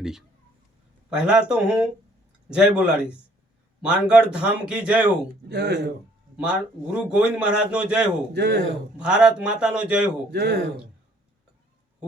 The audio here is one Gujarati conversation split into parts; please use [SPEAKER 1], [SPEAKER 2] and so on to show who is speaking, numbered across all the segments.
[SPEAKER 1] રેડી.
[SPEAKER 2] પહેલા તો હું જય બોલાડીશ. માનગઢ ધામ કી જય હો. ગુરુ ગોવિંદ મહારાજનો જય હો.
[SPEAKER 3] જય હો.
[SPEAKER 2] ભારત માતાનો જય હો.
[SPEAKER 3] જય હો.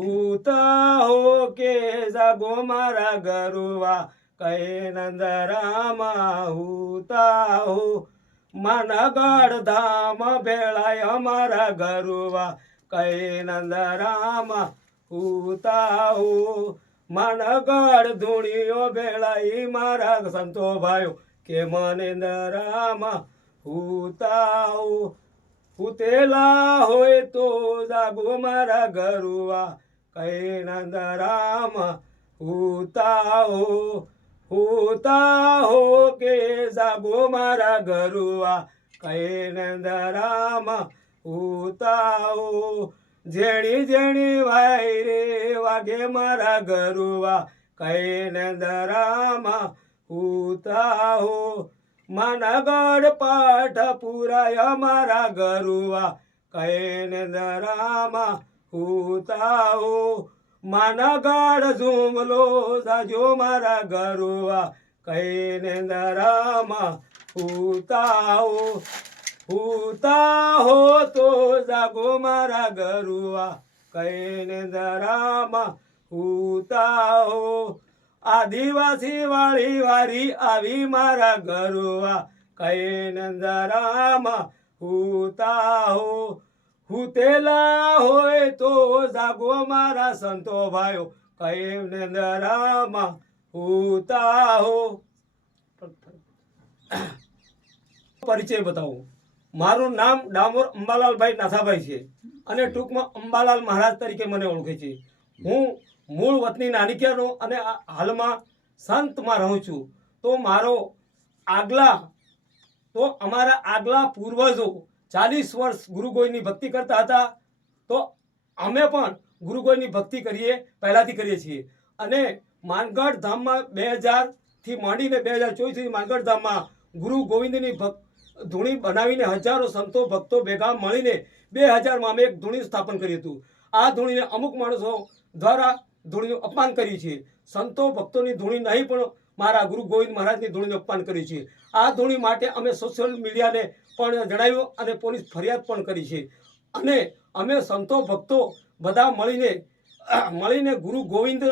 [SPEAKER 2] ઉતા હો કે જાગો મારા ગરુવા. કઈ નંદરામા ઉતા હો. માનગઢ ધામ ભેળાય અમારા ગરુવા. કઈ નંદરામા હુતા હો. માનગઢ ધૂણીઓ ભેળાઈ મારા સંતો ભાઈઓ કે મને દરામાં હો ઉતેલા હોય તો જાગો મારા ગરુવા કઈ દરામાં હુતા હો હુતા હો કે જાગો મારા ગરુવા કઈ દરામાં હુતા હો જેણી જેણી વાય રે વાગે મારા ગરુવા કઈ દરામાં ઉતા હો. મનગઢ પાઠ પુરાય મારા ગરુવા કૈન દરામાં ઉતા હો. મનગઢ ઝુમલો સાજો મારા ગરુવા કૈન દરામાં ઉતા હો. હુતા હો તો જાગો મારા ગરુવા. કૈન દરામાં હુતા હો. આદિવાસી વાળી વારી આવી મારા ગરુવા. કઈ દરામાં હુતા હો. હુતેલા હોય તો જાગો મારા સંતો ભાઈઓ. કઈ દરામાં હુતા હો. પરિચય બતાવું. મારું નામ ડામોર અંબાલાલભાઈ નાથાભાઈ છે અને ટૂંકમાં અંબાલાલ મહારાજ તરીકે મને ઓળખે છે. હું મૂળ વતની નાનિકેનો અને હાલમાં સંતમાં રહું છું. તો મારો આગલા, તો અમારા આગલા પૂર્વજો ચાલીસ વર્ષ ગુરુ ગોઈની ભક્તિ કરતા હતા. તો અમે પણ ગુરુ ગોઈની ભક્તિ કરીએ, પહેલાંથી કરીએ છીએ. અને માનગઢ ધામમાં બે હજારથી માંડીને બે હજાર ચોવીસથી માનગઢ ધામમાં ગુરુ ગોવિંદની ભક્ત ધૂણી બનાવીને હજારો સંતો, ભક્તો ભેગા મળીને બે હજારમાં અમે એક ધૂણી સ્થાપન કર્યું હતું. આ ધૂણીને અમુક માણસો દ્વારા ધૂણીનું અપમાન કર્યું છે. સંતો, ભક્તોની ધૂણી નહીં, પણ મારા ગુરુ ગોવિંદ મહારાજની ધૂણીનું અપમાન કર્યું છે. આ ધૂણી માટે અમે સોશિયલ મીડિયાને પણ જણાવ્યું અને પોલીસ ફરિયાદ પણ કરી છે. અને અમે સંતો, ભક્તો બધા મળીને મળીને ગુરુ ગોવિંદ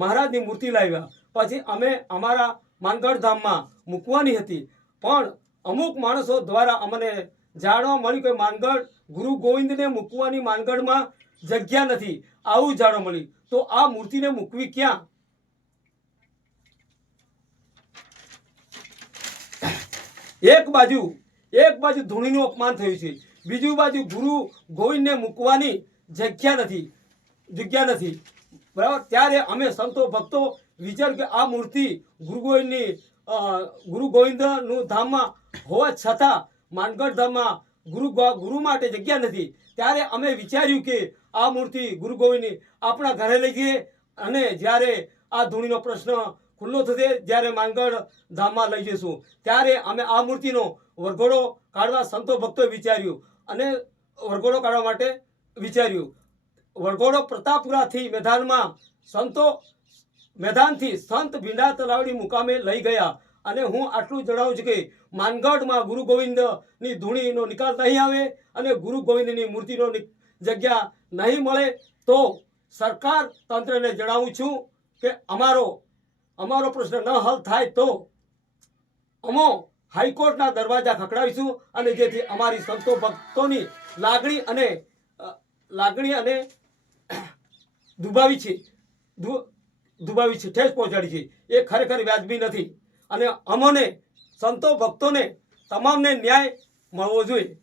[SPEAKER 2] મહારાજની મૂર્તિ લાવ્યા. પછી અમે અમારા માનગઢ ધામમાં મૂકવાની હતી. પણ અમુક માણસો દ્વારા અમને જાણવા મળ્યું કે માનગઢ ગુરુ ગોવિંદને મૂકવાની માનગઢમાં જગ્યા નથી. આવું જાણવા મળ્યું. તો આ મૂર્તિને મૂકવી ક્યાં? એક બાજુ એક બાજુ ધૂણીનું અપમાન થયું છે. બીજું બાજુ ગુરુ ગોવિંદને મૂકવાની જગ્યા નથી. જગ્યા નથી. બરાબર? ત્યારે અમે સંતો ભક્તો વિચાર કે આ મૂર્તિ ગુરુ ગોવિંદની ગુરુ ગોવિંદનું ધામમાં હોવા છતાં માનગઢ ધામમાં ગુરુ ગુરુ માટે જગ્યા નથી. ત્યારે અમે વિચાર્યું કે આ મૂર્તિ ગુરુ ગોવિંદની આપણા ઘરે લઈ જઈએ અને જ્યારે આ ધૂણીનો પ્રશ્ન ખુલ્લો થશે જ્યારે માનગઢ ધામમાં લઈ જઈશું. ત્યારે અમે આ મૂર્તિનો વરઘોડો કાઢવા સંતો ભક્તોએ વિચાર્યું અને વરઘોડો કાઢવા માટે વિચાર્યું. વરઘોડો પ્રતાપપુરાથી મેદાનમાં સંતો, મેદાનથી સંત ભીંડા તલાવડી મુકામે લઈ ગયા. અને હું આટલું જણાવું છું કે માનગઢમાં ગુરુ ગોવિંદની ધૂણીનો નિકાલ નહીં આવે અને ગુરુ ગોવિંદની મૂર્તિનો જગ્યા નહીં મળે, તો સરકાર તંત્રને જણાવું છું કે અમારો અમારો પ્રશ્ન ન હલ થાય તો અમો હાઈકોર્ટના દરવાજા ખખડાવીશું અને જેથી અમારી સંતો ભક્તોની લાગણી અને લાગણી અને દુભાવી છે દુભાવી છે, ઠેસ પહોંચાડી છે. એ ખરેખર વ્યાજબી નથી. અને અમોને સંતો ભક્તોને તમામને ન્યાય મળવો જોઈએ.